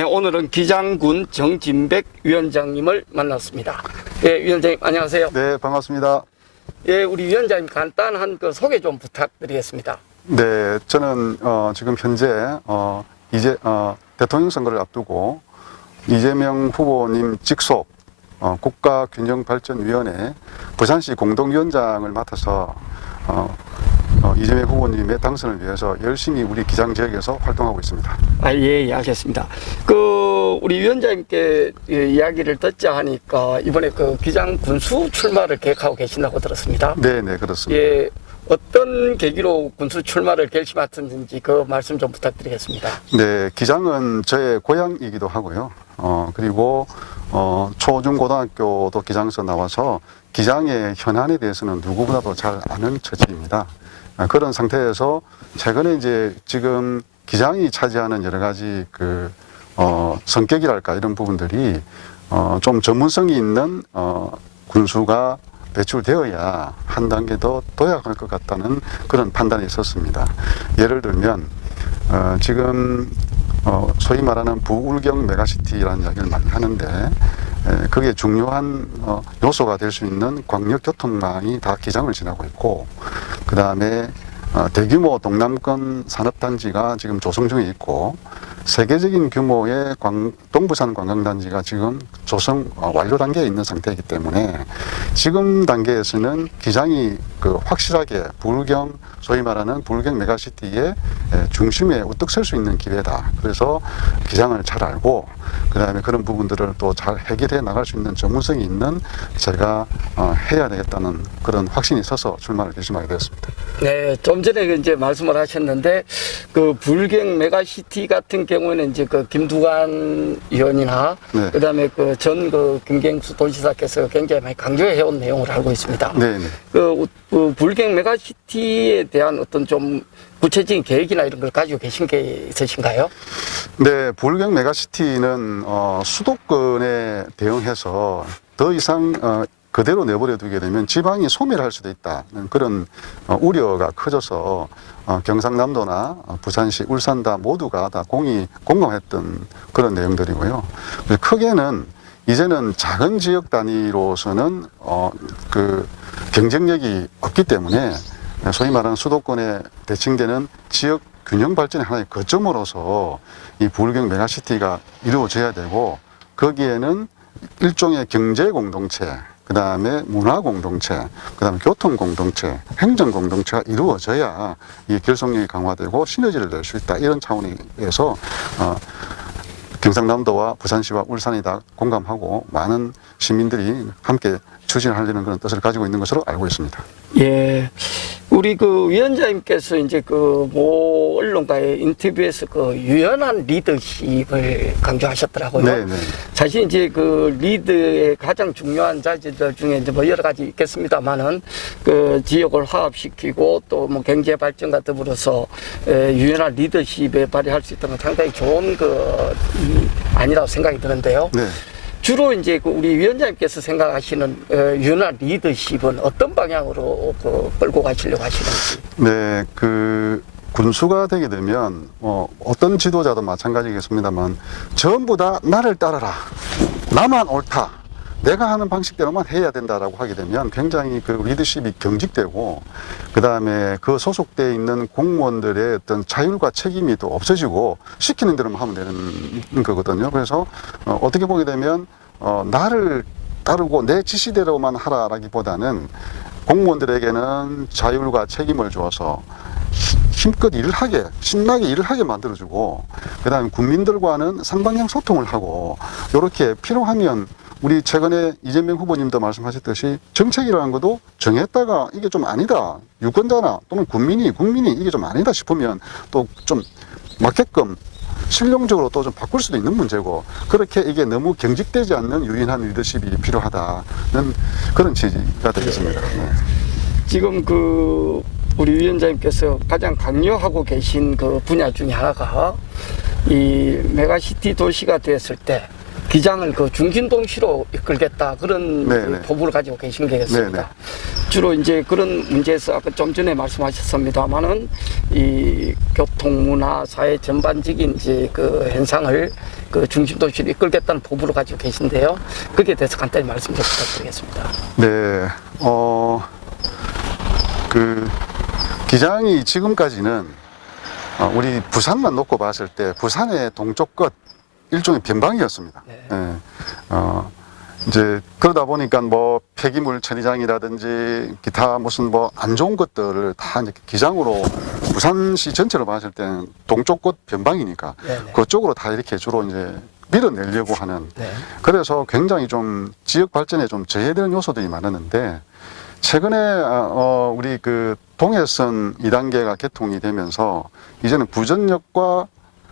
네, 오늘은 기장군 정진백 위원장님을 만났습니다. 예, 위원장님 안녕하세요. 네, 반갑습니다. 예, 우리 위원장님 간단한 그 소개 좀 부탁드리겠습니다. 네, 저는 지금 현재 대통령 선거를 앞두고 이재명 후보님 직속 국가균형발전위원회 부산시 공동위원장을 맡아서 이재명 후보님의 당선을 위해서 열심히 우리 기장 지역에서 활동하고 있습니다. 예, 알겠습니다. 우리 위원장님께 이야기를 듣자 하니까 이번에 그 기장 군수 출마를 계획하고 계신다고 들었습니다. 네, 그렇습니다. 예, 어떤 계기로 군수 출마를 결심하셨는지 그 말씀 좀 부탁드리겠습니다. 네, 기장은 저의 고향이기도 하고요. 그리고 초중고등학교도 기장에서 나와서 기장의 현안에 대해서는 누구보다도 잘 아는 처지입니다. 그런 상태에서 최근에 이제 지금 기장이 차지하는 여러 가지 성격이랄까 이런 부분들이 좀 전문성이 있는 군수가 배출되어야 한 단계 더 도약할 것 같다는 그런 판단이 있었습니다. 예를 들면 지금 소위 말하는 부울경 메가시티라는 이야기를 많이 하는데 그게 중요한 요소가 될 수 있는 광역교통망이 다 기장을 지나고 있고, 그 다음에 대규모 동남권 산업단지가 지금 조성 중에 있고, 세계적인 규모의 동부산 관광단지가 지금 조성 완료 단계에 있는 상태이기 때문에 지금 단계에서는 기장이 확실하게 소위 말하는 부울경 메가시티의 중심에 우뚝 설 수 있는 기회다. 그래서 기장을 잘 알고 그 다음에 그런 부분들을 또 잘 해결해 나갈 수 있는 전문성이 있는 제가 해야 되겠다는 그런 확신이 있어서 출마를 결심하게 되었습니다. 네, 좀 전에 이제 말씀을 하셨는데 그 부울경 메가시티 같은 경우에는 이제 그 김두관 의원이나 네. 그다음에 전 김경수 도지사께서 굉장히 많이 강조해 온 내용을 알고 있습니다. 네. 부울경 메가시티에 대한 어떤 좀 구체적인 계획이나 이런 걸 가지고 계신 게 있으신가요? 네, 부울경 메가시티는 수도권에 대응해서 더 이상 그대로 내버려 두게 되면 지방이 소멸할 수도 있다는 그런 우려가 커져서 경상남도나 부산시, 울산 다 모두가 다 공감했던 그런 내용들이고요. 크게는 이제는 작은 지역 단위로서는 경쟁력이 없기 때문에 소위 말하는 수도권에 대칭되는 지역 균형 발전의 하나의 거점으로서 이 부울경 메가시티가 이루어져야 되고, 거기에는 일종의 경제 공동체, 그 다음에 문화 공동체, 그 다음에 교통 공동체, 행정 공동체가 이루어져야 이 결속력이 강화되고 시너지를 낼 수 있다. 이런 차원에서 경상남도와 부산시와 울산이 다 공감하고 많은 시민들이 함께 추진하려는 그런 뜻을 가지고 있는 것으로 알고 있습니다. 예. 우리 위원장님께서 이제 모 언론과의 인터뷰에서 유연한 리더십을 강조하셨더라고요. 네. 사실 이제 리드의 가장 중요한 자질들 중에 이제 여러 가지 있겠습니다만은 지역을 화합시키고 또 경제 발전과 더불어서 유연한 리더십에 발휘할 수 있다는 상당히 좋은 아니라고 생각이 드는데요. 네. 주로 이제 우리 위원장님께서 생각하시는 유연한 리더십은 어떤 방향으로 끌고 가시려고 하시는지? 네, 군수가 되게 되면 어떤 지도자도 마찬가지겠습니다만 전부 다 나를 따라라, 나만 옳다, 내가 하는 방식대로만 해야 된다라고 하게 되면 굉장히 리더십이 경직되고, 그 다음에 소속되어 있는 공무원들의 어떤 자율과 책임이 또 없어지고 시키는 대로만 하면 되는 거거든요. 그래서 어떻게 보게 되면 나를 따르고 내 지시대로만 하라라기보다는 공무원들에게는 자율과 책임을 줘서 힘껏 일을 하게, 신나게 일을 하게 만들어주고, 그 다음에 국민들과는 쌍방향 소통을 하고, 이렇게 필요하면 우리 최근에 이재명 후보님도 말씀하셨듯이 정책이라는 것도 정했다가 이게 좀 아니다, 유권자나 또는 국민이 이게 좀 아니다 싶으면 또 좀 맞게끔 실용적으로 또 좀 바꿀 수도 있는 문제고, 그렇게 이게 너무 경직되지 않는 유연한 리더십이 필요하다는 그런 취지가 되겠습니다. 네. 지금 우리 위원장님께서 가장 강요하고 계신 분야 중에 하나가 이 메가시티 도시가 되었을 때 기장을 그 중진동시로 이끌겠다 그런 네네. 포부를 가지고 계신 게겠습니다. 네네. 주로 이제 그런 문제에서 아까 좀 전에 말씀하셨습니다만은 이 교통, 문화, 사회 전반적인 이제 그 현상을 그 중심도시로 이끌겠다는 포부를 가지고 계신데요. 거기에 대해서 간단히 말씀 좀 부탁드리겠습니다. 네, 그 기장이 지금까지는 우리 부산만 놓고 봤을 때 부산의 동쪽 끝 일종의 변방이었습니다. 네. 예, 이제 그러다 보니까 뭐 폐기물 처리장이라든지 기타 무슨 뭐 안 좋은 것들을 다 이제 기장으로 부산시 전체로 봤을 때는 동쪽 끝 변방이니까 네네. 그쪽으로 다 이렇게 주로 이제 밀어내려고 하는 네. 그래서 굉장히 좀 지역 발전에 좀 저해되는 요소들이 많았는데 최근에 우리 그 동해선 2단계가 개통이 되면서 이제는 부전역과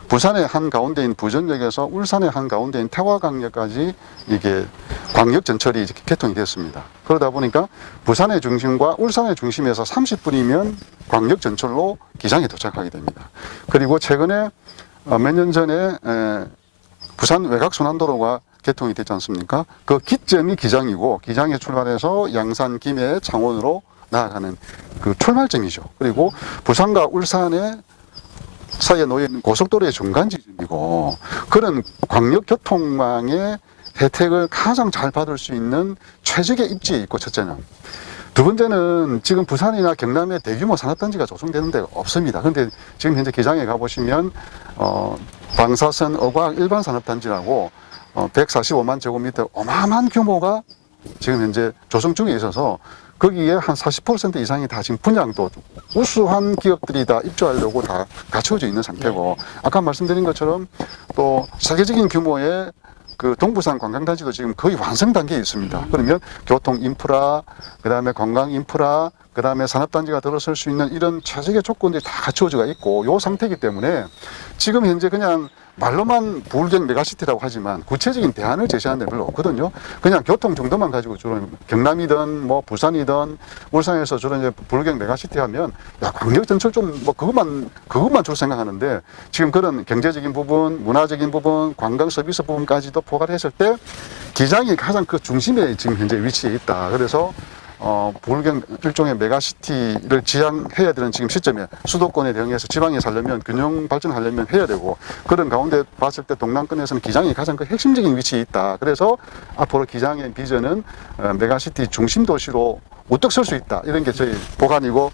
부산의 한 가운데인 부전역에서 울산의 한 가운데인 태화강역까지 이게 광역 전철이 이렇게 개통이 됐습니다. 그러다 보니까 부산의 중심과 울산의 중심에서 30분이면 광역 전철로 기장에 도착하게 됩니다. 그리고 최근에 몇 년 전에 부산 외곽순환도로가 개통이 됐지 않습니까? 그 기점이 기장이고 기장에 출발해서 양산, 김해, 창원으로 나아가는 그 출발점이죠. 그리고 부산과 울산의 사이에 놓여 있는 고속도로의 중간 지점이고 그런 광역 교통망의 혜택을 가장 잘 받을 수 있는 최적의 입지에 있고 첫째는 두 번째는 지금 부산이나 경남에 대규모 산업단지가 조성되는 데가 없습니다. 그런데 지금 현재 기장에 가보시면 방사선 어과학 일반 산업단지라고 145만 제곱미터 어마어마한 규모가 지금 현재 조성 중에 있어서 거기에 한 40% 이상이 다 지금 분양도 우수한 기업들이 다 입주하려고 다 갖춰져 있는 상태고 아까 말씀드린 것처럼 또 세계적인 규모의 그 동부산 관광단지도 지금 거의 완성 단계에 있습니다. 그러면 교통 인프라, 그다음에 관광 인프라, 그다음에 산업단지가 들어설 수 있는 이런 최적의 조건들이 다 갖추어져 있고 이 상태이기 때문에 지금 현재 그냥 말로만 부울경 메가시티라고 하지만 구체적인 대안을 제시하는 데 별로 없거든요. 그냥 교통 정도만 가지고 주로 경남이든 뭐 부산이든 울산에서 주로 이제 부울경 메가시티 하면 야 광역 전철 좀 뭐 그것만 줄 생각하는데 지금 그런 경제적인 부분, 문화적인 부분, 관광 서비스 부분까지도 포괄 했을 때 기장이 가장 그 중심에 지금 현재 위치해 있다. 그래서 부울경 일종의 메가시티를 지향해야 되는 지금 시점에 수도권에 대응해서 지방에 살려면 균형 발전하려면 해야 되고 그런 가운데 봤을 때 동남권에서는 기장이 가장 그 핵심적인 위치에 있다. 그래서 앞으로 기장의 비전은 메가시티 중심 도시로 우뚝 설 수 있다. 이런 게 저희 보관이고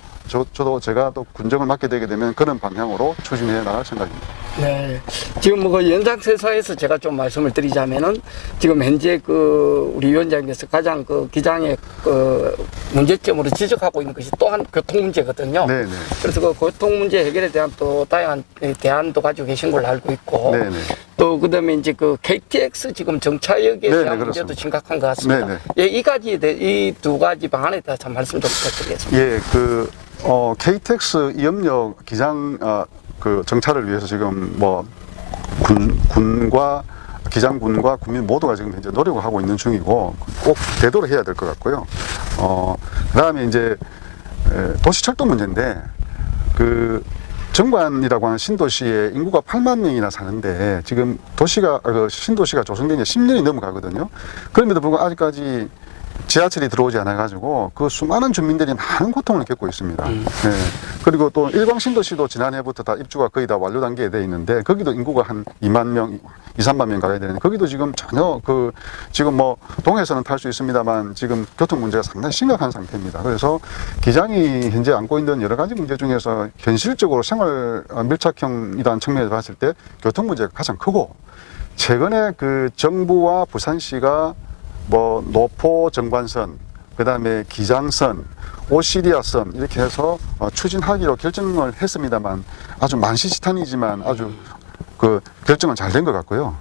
저도 제가 또 군정을 맡게 되게 되면 그런 방향으로 추진해 나갈 생각입니다. 네. 지금 뭐 그 연장선상에서 제가 좀 말씀을 드리자면은 지금 현재 그 우리 위원장님께서 가장 그 기장의 그 문제점으로 지적하고 있는 것이 또한 교통 문제거든요. 네네. 그래서 그 교통 문제 해결에 대한 또 다양한 대안도 가지고 계신 걸로 알고 있고 네네. 또 그다음에 이제 그 KTX 지금 정차역에 네네, 대한 문제도 그렇습니다. 심각한 심각한 것 같습니다. 네네. 예, 이 두 가지 방안에 대해서 말씀 좀 부탁드리겠습니다. 예, KTX 이염역 기장 그 정차를 위해서 지금 뭐 군과 기장군과 국민 모두가 지금 현재 노력을 하고 있는 중이고 꼭 되도록 해야 될 것 같고요. 그다음에 이제 도시철도 문제인데 그 정관이라고 하는 신도시에 인구가 8만 명이나 사는데 지금 신도시가 조성된 지 10년이 넘어가거든요. 그럼에도 불구하고 아직까지 지하철이 들어오지 않아가지고 그 수많은 주민들이 많은 고통을 겪고 있습니다. 네. 그리고 또 일광 신도시도 지난해부터 다 입주가 거의 다 완료 단계에 돼 있는데 거기도 인구가 한 2만 명, 2, 3만 명 가야 되는데 거기도 지금 전혀 지금 뭐 동해서는 탈 수 있습니다만 지금 교통 문제가 상당히 심각한 상태입니다. 그래서 기장이 현재 안고 있는 여러 가지 문제 중에서 현실적으로 생활 밀착형이라는 측면에서 봤을 때 교통 문제가 가장 크고 최근에 그 정부와 부산시가 뭐 노포 정관선, 그다음에 기장선, 오시리아선 이렇게 해서 추진하기로 결정을 했습니다만 아주 만시지탄이지만 아주 그 결정은 잘 된 것 같고요.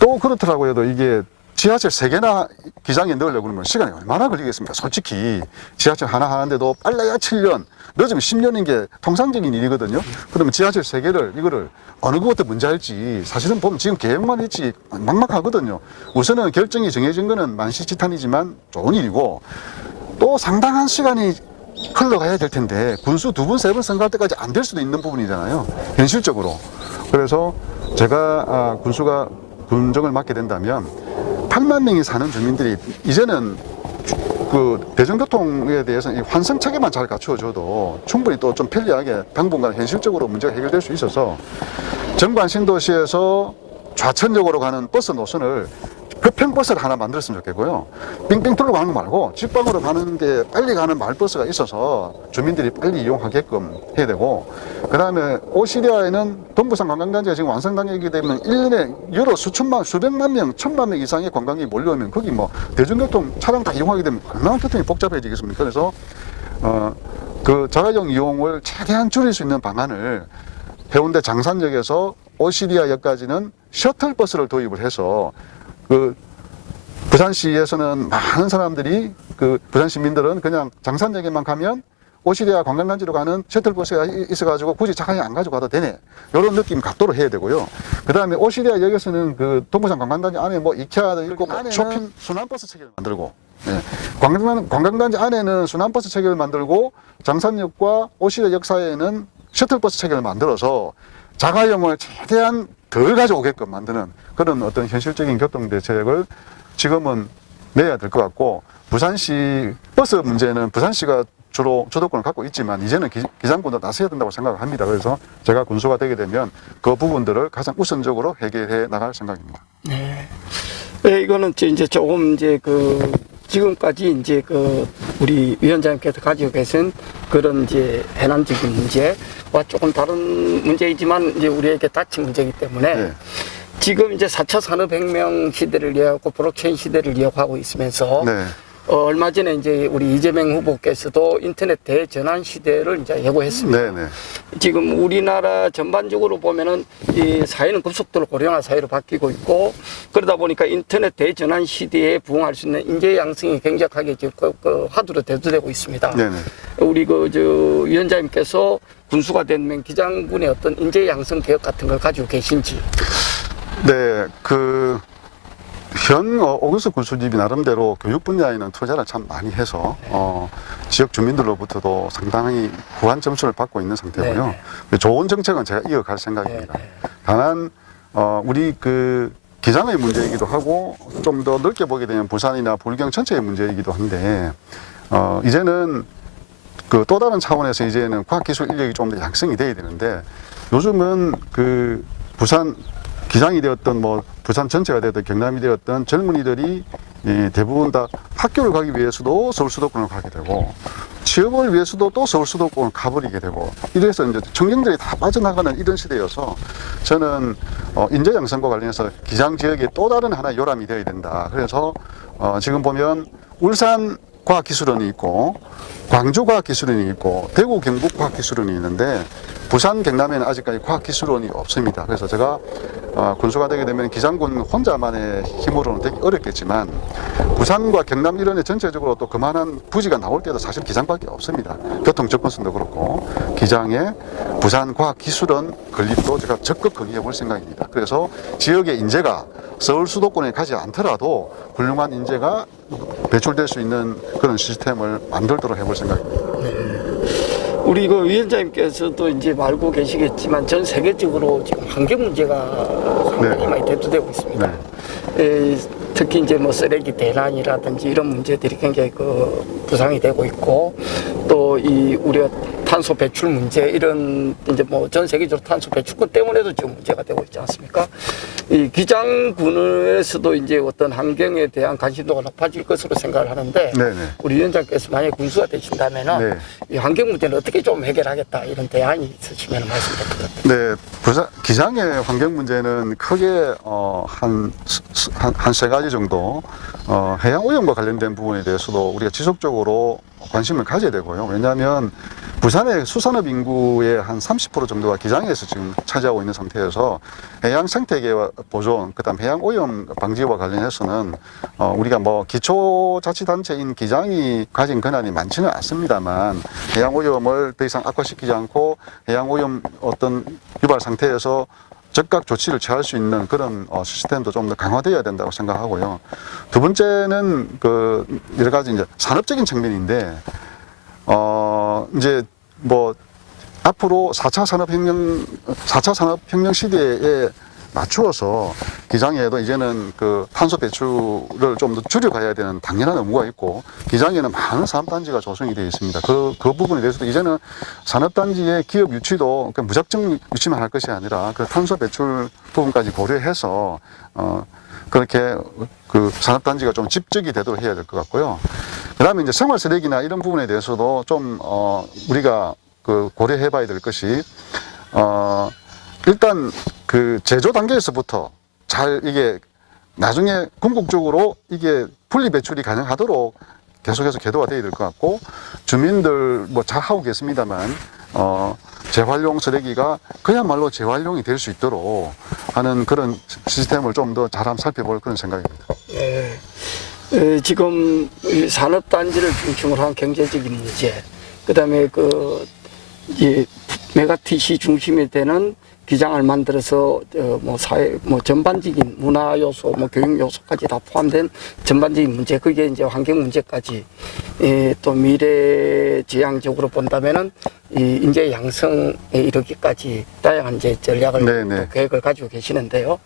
또 그렇더라고 해도 이게 지하철 3개나 기장에 넣으려고 그러면 시간이 얼마나 걸리겠습니까? 솔직히 지하철 하나 하는데도 빨라야 7년, 늦으면 10년인 게 통상적인 일이거든요. 그러면 지하철 3개를 이거를 어느 것부터 먼저 할지 사실은 보면 지금 계획만 했지 막막하거든요. 우선은 결정이 정해진 거는 만시지탄이지만 좋은 일이고 또 상당한 시간이 흘러가야 될 텐데 군수 2번, 3번 선거할 때까지 안 될 수도 있는 부분이잖아요. 현실적으로. 그래서 제가 군수가 군정을 맡게 된다면 8만 명이 사는 주민들이 이제는 그 대중교통에 대해서는 이 환승 체계만 잘 갖추어줘도 충분히 또 좀 편리하게 당분간 현실적으로 문제가 해결될 수 있어서 정관 신도시에서 좌천역으로 가는 버스 노선을 급행버스를 하나 만들었으면 좋겠고요. 빙빙 둘러 가는 거 말고 직방으로 가는 게 빨리 가는 마을버스가 있어서 주민들이 빨리 이용하게끔 해야 되고, 그 다음에 오시리아에는 동부산 관광단지가 지금 완성단계이기 때문에 1년에 여러 수백만 명, 1,000만 명 이상의 관광객이 몰려오면 거기 뭐 대중교통 차량 다 이용하게 되면 얼마나 교통이 복잡해지겠습니까? 그래서 그 자가용 이용을 최대한 줄일 수 있는 방안을 해운대 장산역에서 오시리아역까지는 셔틀버스를 도입을 해서 그 부산시에서는 많은 사람들이 그 부산 시민들은 그냥 장산역에만 가면 오시리아 관광단지로 가는 셔틀버스가 있어가지고 굳이 차량이 안 가져가도 되네, 이런 느낌 갖도록 해야 되고요. 그 다음에 오시리아 역에서는 그 동부산 관광단지 안에 뭐 이케아도 있고 뭐 쇼핑 순환버스 체계를 만들고, 예. 관광단지 안에는 순환버스 체계를 만들고 장산역과 오시리아 역 사이에는 셔틀버스 체계를 만들어서 자가용을 최대한 덜 가져오게끔 만드는 그런 어떤 현실적인 교통대책을 지금은 내야 될 것 같고, 부산시 버스 문제는 부산시가 주로 주도권을 갖고 있지만 이제는 기장군도 나서야 된다고 생각합니다. 그래서 제가 군수가 되게 되면 그 부분들을 가장 우선적으로 해결해 나갈 생각입니다. 네. 네, 이거는 이제 조금 이제 그 지금까지 이제 그 우리 위원장님께서 가지고 계신 그런 이제 해난적인 문제와 조금 다른 문제이지만 이제 우리에게 닥친 문제이기 때문에 네. 지금 이제 4차 산업혁명 시대를 이어가고 블록체인 시대를 이어가고 있으면서 네. 얼마 전에 이제 우리 이재명 후보께서도 인터넷 대전환 시대를 이제 예고했습니다. 네, 네. 지금 우리나라 전반적으로 보면은 이 사회는 급속도로 고령화 사회로 바뀌고 있고, 그러다 보니까 인터넷 대전환 시대에 부응할 수 있는 인재 양성이 굉장하게 지금 그 화두로 대두되고 있습니다. 네, 네. 우리 저 위원장님께서 군수가 되면 기장군의 어떤 인재 양성 계획 같은 걸 가지고 계신지. 네, 현 오근석 군수님이 나름대로 교육 분야에는 투자를 참 많이 해서 지역 주민들로부터도 상당히 후한 점수를 받고 있는 상태고요. 좋은 정책은 제가 이어갈 생각입니다. 다만 우리 그 기장의 문제이기도 하고 좀 더 넓게 보게 되면 부산이나 불경 전체의 문제이기도 한데 이제는 그 또 다른 차원에서 이제는 과학기술 인력이 좀 더 양성이 돼야 되는데, 요즘은 그 부산 기장이 되었던 뭐 부산 전체가 되었던 경남이 되었던 젊은이들이 대부분 다 학교를 가기 위해서도 서울 수도권을 가게 되고 취업을 위해서도 또 서울 수도권을 가버리게 되고, 이래서 이제 청년들이 다 빠져나가는 이런 시대여서 저는 인재 양성과 관련해서 기장 지역에 또 다른 하나의 요람이 되어야 된다. 그래서 지금 보면 울산 과학기술원이 있고 광주 과학기술원이 있고 대구 경북 과학기술원이 있는데 부산 경남에는 아직까지 과학기술원이 없습니다. 그래서 제가 군수가 되게 되면 기장군 혼자만의 힘으로는 되기 어렵겠지만 부산과 경남 일원에 전체적으로 또 그만한 부지가 나올 때도 사실 기장밖에 없습니다. 교통 접근성도 그렇고 기장에 부산 과학기술원 건립도 제가 적극 건의해 볼 생각입니다. 그래서 지역의 인재가 서울 수도권에 가지 않더라도 훌륭한 인재가 배출될 수 있는 그런 시스템을 만들도록 해볼 생각입니다. 우리 그 위원장님께서도 이제 알고 계시겠지만 전 세계적으로 지금 환경 문제가 상당히 많이 대두되고 있습니다. 특히 이제 뭐 쓰레기 대란이라든지 이런 문제들이 굉장히 그 부상이 되고 있고, 또 이 우리가 탄소 배출 문제 이런 이제 뭐 전 세계적으로 탄소 배출권 때문에도 지금 문제가 되고 있지 않습니까? 이 기장군에서도 이제 어떤 환경에 대한 관심도가 높아질 것으로 생각을 하는데, 우리 위원장께서 만약에 군수가 되신다면은 이 환경 문제는 어떻게 좀 해결하겠다 이런 대안이 있으시면 말씀 부탁드립니다. 네, 기장의 환경 문제는 크게 한 세 가지 정도 해양 오염과 관련된 부분에 대해서도 우리가 지속적으로 관심을 가져야 되고요. 왜냐하면 부산의 수산업 인구의 한 30% 정도가 기장에서 지금 차지하고 있는 상태여서 해양 생태계 보존, 그다음 해양 오염 방지와 관련해서는 우리가 뭐 기초자치단체인 기장이 가진 권한이 많지는 않습니다만 해양 오염을 더 이상 악화시키지 않고 해양 오염 어떤 유발 상태에서 즉각 조치를 취할 수 있는 그런 시스템도 좀 더 강화되어야 된다고 생각하고요. 두 번째는 그 여러 가지 이제 산업적인 측면인데, 이제 뭐 앞으로 4차 산업혁명 시대에 맞추어서 기장에도 이제는 그 탄소 배출을 좀 더 줄여가야 되는 당연한 의무가 있고, 기장에는 많은 산업단지가 조성이 되어 있습니다. 그 부분에 대해서도 이제는 산업단지의 기업 유치도 무작정 유치만 할 것이 아니라 그 탄소 배출 부분까지 고려해서 그렇게 그 산업단지가 좀 집적이 되도록 해야 될 것 같고요. 그 다음에 이제 생활 쓰레기나 이런 부분에 대해서도 좀 우리가 그 고려해 봐야 될 것이, 일단 그 제조 단계에서부터 잘 이게 나중에 궁극적으로 이게 분리 배출이 가능하도록 계속해서 계도가 돼야 될 것 같고, 주민들 뭐 잘 하고 계십니다만 재활용 쓰레기가 그야말로 재활용이 될 수 있도록 하는 그런 시스템을 좀 더 잘 한번 살펴볼 그런 생각입니다. 네. 지금 이 산업단지를 중심으로 한 경제적인 문제, 그다음에 이 메가티시 중심이 되는 기장을 만들어서 뭐 사회 뭐 전반적인 문화 요소, 뭐 교육 요소까지 다 포함된 전반적인 문제, 그게 이제 환경 문제까지, 또 미래 지향적으로 본다면은 이 인재 양성에 이르기까지 다양한 이제 전략을 또 계획을 가지고 계시는데요.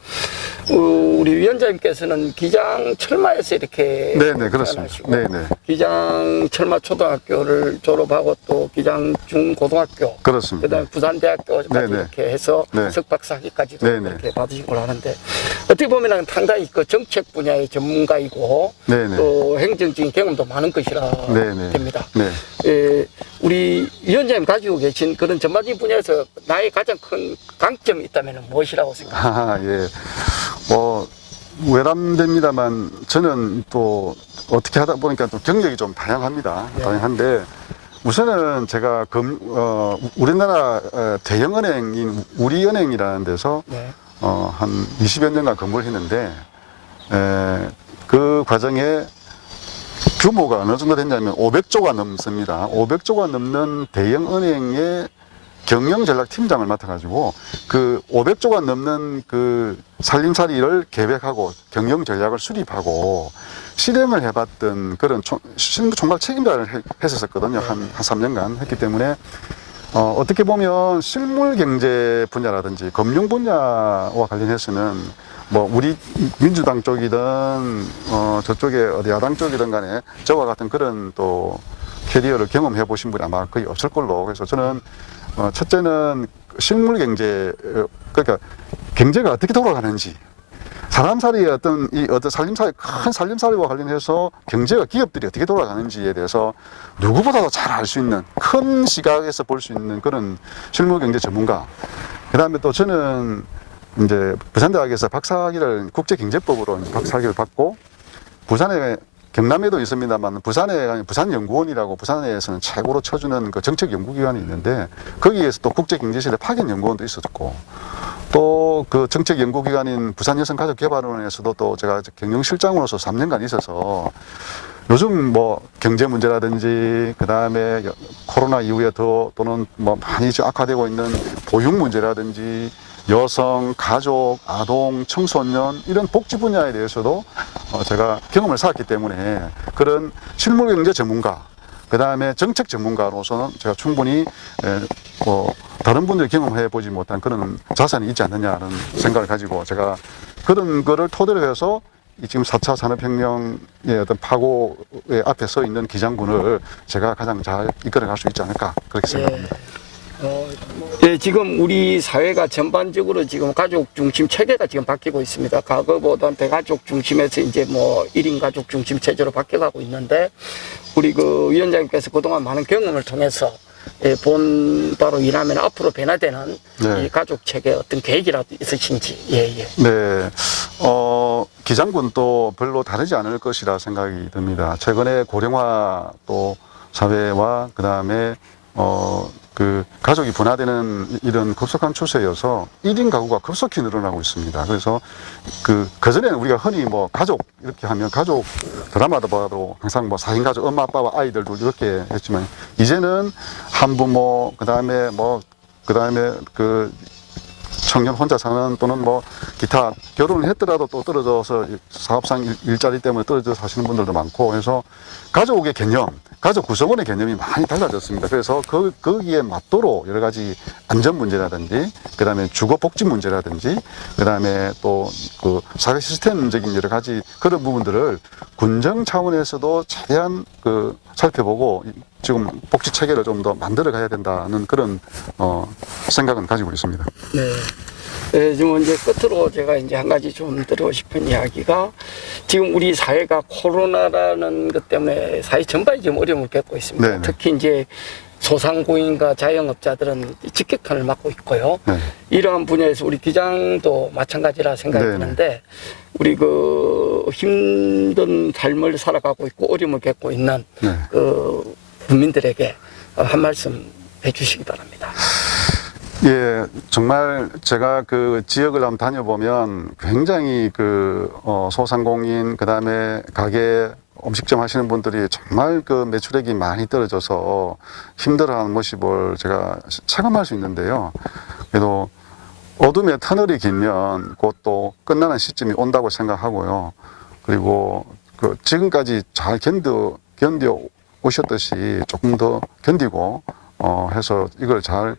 우리 위원장님께서는 기장 철마에서 이렇게 네네, 그렇습니다. 네네. 기장 철마 초등학교를 졸업하고 또 기장 중고등학교, 그렇습니다. 그다음에 부산대학교까지 네네. 이렇게 해서 네. 석박사학위까지도 네네. 이렇게 받으신 걸 하는데, 어떻게 보면 상당히 그 정책 분야의 전문가이고 네네. 또 행정적인 경험도 많은 것이라 네네. 됩니다. 네. 우리 위원장님 가지고 계신 그런 전반적인 분야에서 나의 가장 큰 강점이 있다면 무엇이라고 생각하세요? 예. 뭐 외람됩니다만 저는 또 어떻게 하다 보니까 또 경력이 좀 다양합니다. 네. 다양한데, 우선은 제가 우리나라 대형은행인 우리은행이라는 데서 네. 한 20여 년간 근무를 했는데, 그 과정에 규모가 어느 정도 됐냐면 500조가 넘습니다. 500조가 넘는 대형은행의 경영전략팀장을 맡아가지고 그 500조가 넘는 그 살림살이를 계획하고 경영전략을 수립하고 실행을 해봤던 그런 총괄 책임자를 했었거든요. 한 3년간 했기 때문에 어떻게 보면 실물경제 분야라든지 금융 분야와 관련해서는 뭐 우리 민주당 쪽이든 저쪽에 어디 야당 쪽이든 간에 저와 같은 그런 또 캐리어를 경험해 보신 분이 아마 거의 없을 걸로. 그래서 저는 첫째는 실물 경제, 그러니까 경제가 어떻게 돌아가는지, 사람살이의 어떤 살림살이, 큰 살림살이와 관련해서 경제가, 기업들이 어떻게 돌아가는지에 대해서 누구보다도 잘 알 수 있는, 큰 시각에서 볼 수 있는 그런 실물 경제 전문가. 그 다음에 또 저는 이제 부산대학에서 박사학위를 국제경제법으로 박사학위를 받고, 부산에 경남에도 있습니다만 부산연구원이라고 부산에서는 최고로 쳐주는 그 정책연구기관이 있는데, 거기에서 또 국제경제실의 파견연구원도 있었고, 또 그 정책연구기관인 부산여성가족개발원에서도 또 제가 경영실장으로서 3년간 있어서 요즘 뭐 경제 문제라든지 그 다음에 코로나 이후에 또는 뭐 많이 악화되고 있는 보육 문제라든지 여성, 가족, 아동, 청소년 이런 복지 분야에 대해서도 제가 경험을 쌓았기 때문에 그런 실물경제 전문가, 그 다음에 정책 전문가로서는 제가 충분히 다른 분들이 경험해 보지 못한 그런 자산이 있지 않느냐는 생각을 가지고, 제가 그런 거를 토대로 해서 지금 4차 산업혁명의 어떤 파고의 앞에 서 있는 기장군을 제가 가장 잘 이끌어 갈 수 있지 않을까, 그렇게 생각합니다. 예, 지금 우리 사회가 전반적으로 지금 가족 중심 체계가 지금 바뀌고 있습니다. 과거보다는 대가족 중심에서 이제 뭐 1인 가족 중심 체제로 바뀌어가고 있는데, 우리 그 위원장님께서 그동안 많은 경험을 통해서 본 바로 일하면 앞으로 변화되는 네. 이 가족 체계 어떤 계획이라도 있으신지. 예. 네. 기장군도 별로 다르지 않을 것이라 생각이 듭니다. 최근에 고령화 또 사회와 그 다음에 그 가족이 분화되는 이런 급속한 추세여서 1인 가구가 급속히 늘어나고 있습니다. 그래서 그전에는 우리가 흔히 뭐 가족 이렇게 하면 가족 드라마도 봐도 항상 뭐 4인 가족, 엄마 아빠와 아이들도 이렇게 했지만, 이제는 한부모, 그 다음에 그 청년 혼자 사는 또는 뭐 기타 결혼을 했더라도 또 떨어져서 사업상 일자리 때문에 떨어져 사시는 분들도 많고 해서 가족의 개념, 가족 구성원의 개념이 많이 달라졌습니다. 그래서 거기에 맞도록 여러 가지 안전 문제라든지, 그 다음에 주거 복지 문제라든지, 그 다음에 또 그 사회 시스템적인 여러 가지 그런 부분들을 군정 차원에서도 최대한 살펴보고 지금 복지 체계를 좀 더 만들어 가야 된다는 그런 생각은 가지고 있습니다. 네. 지금 이제 끝으로 제가 이제 한 가지 좀 드리고 싶은 이야기가 지금 우리 사회가 코로나라는 것 때문에 사회 전반이 지금 어려움을 겪고 있습니다. 네네. 특히 이제 소상공인과 자영업자들은 직격탄을 맞고 있고요. 네. 이러한 분야에서 우리 기장도 마찬가지라 생각이 네네. 드는데 우리 힘든 삶을 살아가고 있고 어려움을 겪고 있는 네. 국민들에게 한 말씀 해주시기 바랍니다. 예, 정말 제가 지역을 한번 다녀보면 굉장히 소상공인, 그 다음에 가게, 음식점 하시는 분들이 정말 매출액이 많이 떨어져서 힘들어하는 모습을 제가 체감할 수 있는데요. 그래도 어둠의 터널이 길면 곧 또 끝나는 시점이 온다고 생각하고요. 그리고 지금까지 잘 견뎌 오셨듯이 조금 더 견디고 해서 이걸 잘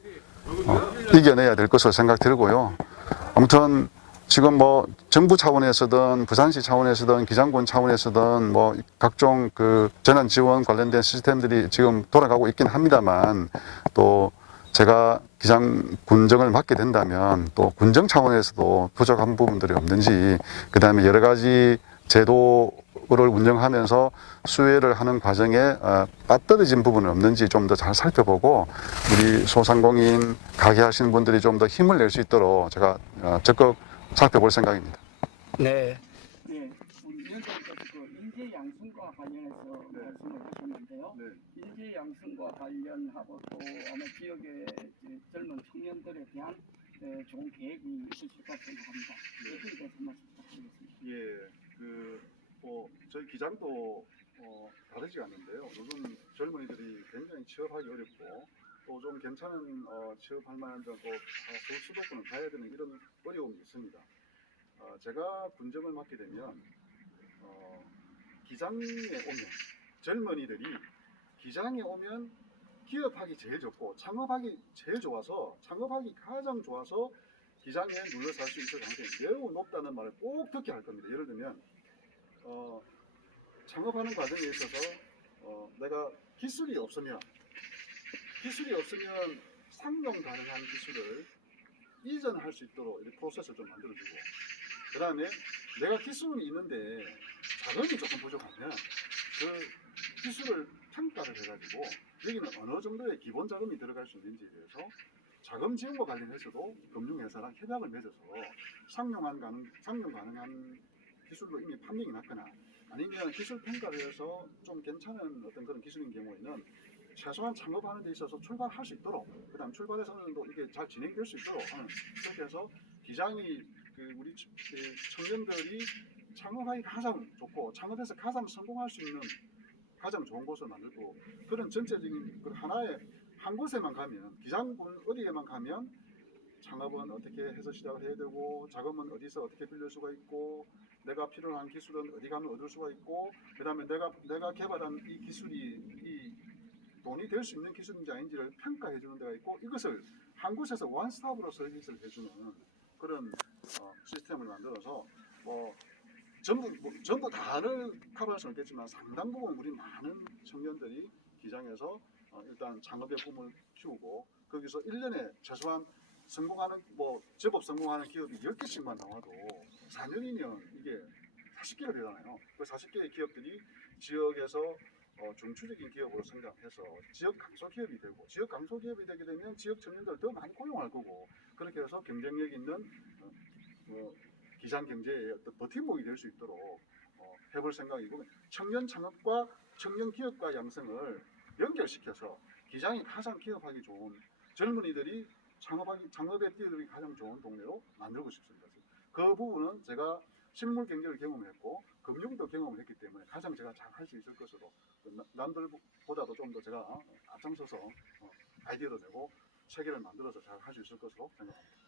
이겨내야 될 것으로 생각 들고요. 아무튼 지금 뭐 정부 차원에서든 부산시 차원에서든 기장군 차원에서든 뭐 각종 재난 지원 관련된 시스템들이 지금 돌아가고 있긴 합니다만 또 제가 군정을 맡게 된다면 또 군정 차원에서도 부족한 부분들이 없는지, 그 다음에 여러 가지 제도를 운영하면서 수혜를 하는 과정에 빠뜨려진 부분은 없는지 좀 더 잘 살펴보고 우리 소상공인 가게 하시는 분들이 좀 더 힘을 낼 수 있도록 제가 적극 살펴볼 생각입니다. 네. 네. 우리 위원장께서 인재 양성과 관련해서 말씀을 하셨는데요. 인재 양성과 관련하고 또 아마 지역의 젊은 청년들에 대한 좋은 계획이 있으실 것 생각합니다. 여기에 대해서 말씀 부탁드리겠습니다. 예, 저희 기장도 다르지 않는데요. 요즘 젊은이들이 굉장히 취업하기 어렵고 또 좀 괜찮은 취업할 만한 또 수도권을 가야 되는 이런 어려움이 있습니다. 제가 군정을 맡게 되면 기장에 오면 젊은이들이 기장에 오면 기업하기 제일 좋고 창업하기 제일 좋아서 창업하기 가장 좋아서 기장에 눌러 살 수 있을 가능성이 매우 높다는 말을 꼭 듣게 할 겁니다. 예를 들면 창업하는 과정에 있어서 내가 기술이 없으면 상용 가능한 기술을 이전할 수 있도록 이렇게 프로세스를 좀 만들어주고, 그 다음에 내가 기술이 있는데 자금이 조금 부족하면 그 기술을 평가를 해가지고 여기는 어느 정도의 기본 자금이 들어갈 수 있는지에 대해서 자금 지원과 관련해서도 금융회사랑 협약을 맺어서 상용 가능한 기술로 이미 판명이 났거나 아니면 기술 평가를 해서 좀 괜찮은 어떤 그런 기술인 경우에는 최소한 창업하는 데 있어서 출발할 수 있도록, 그 다음 출발해서도 이게 잘 진행될 수 있도록 하는, 그렇게 해서 기장이 우리 청년들이 창업하기 가장 좋고 창업해서 가장 성공할 수 있는 가장 좋은 곳을 만들고, 그런 전체적인 하나의 한 곳에만 가면, 기장군 어디에만 가면 창업은 어떻게 해서 시작을 해야 되고 자금은 어디서 어떻게 빌릴 수가 있고 내가 필요한 기술은 어디 가면 얻을 수가 있고, 그 다음에 내가 개발한 이 기술이 돈이 될 수 있는 기술인지 아닌지를 평가해 주는 데가 있고, 이것을 한 곳에서 원스톱으로 서비스를 해주는 그런 시스템을 만들어서 전부 다를 커버할 수는 없겠지만 상당 부분 우리 많은 청년들이 기장에서 일단 창업의 꿈을 키우고 거기서 1년에 최소한 성공하는 제법 성공하는 기업이 10개씩만 나와도 4년이면 이게 40개가 되잖아요. 그 40개의 기업들이 지역에서 중추적인 기업으로 성장해서 지역 강소 기업이 되고, 지역 강소 기업이 되게 되면 지역 청년들을 더 많이 고용할 거고, 그렇게 해서 경쟁력 있는 기장 경제의 어떤 버팀목이 될 수 있도록 해볼 생각이고, 청년 창업과 청년 기업과 양성을 연결시켜서 기장이 가장 기업하기 좋은, 젊은이들이 창업에 뛰어들기 가장 좋은 동네로 만들고 싶습니다. 그 부분은 제가 실물 경제를 경험했고 금융도 경험을 했기 때문에 가장 제가 잘 할 수 있을 것으로, 남들보다도 좀 더 제가 앞장서서 아이디어도 내고 체계를 만들어서 잘 할 수 있을 것으로 생각합니다.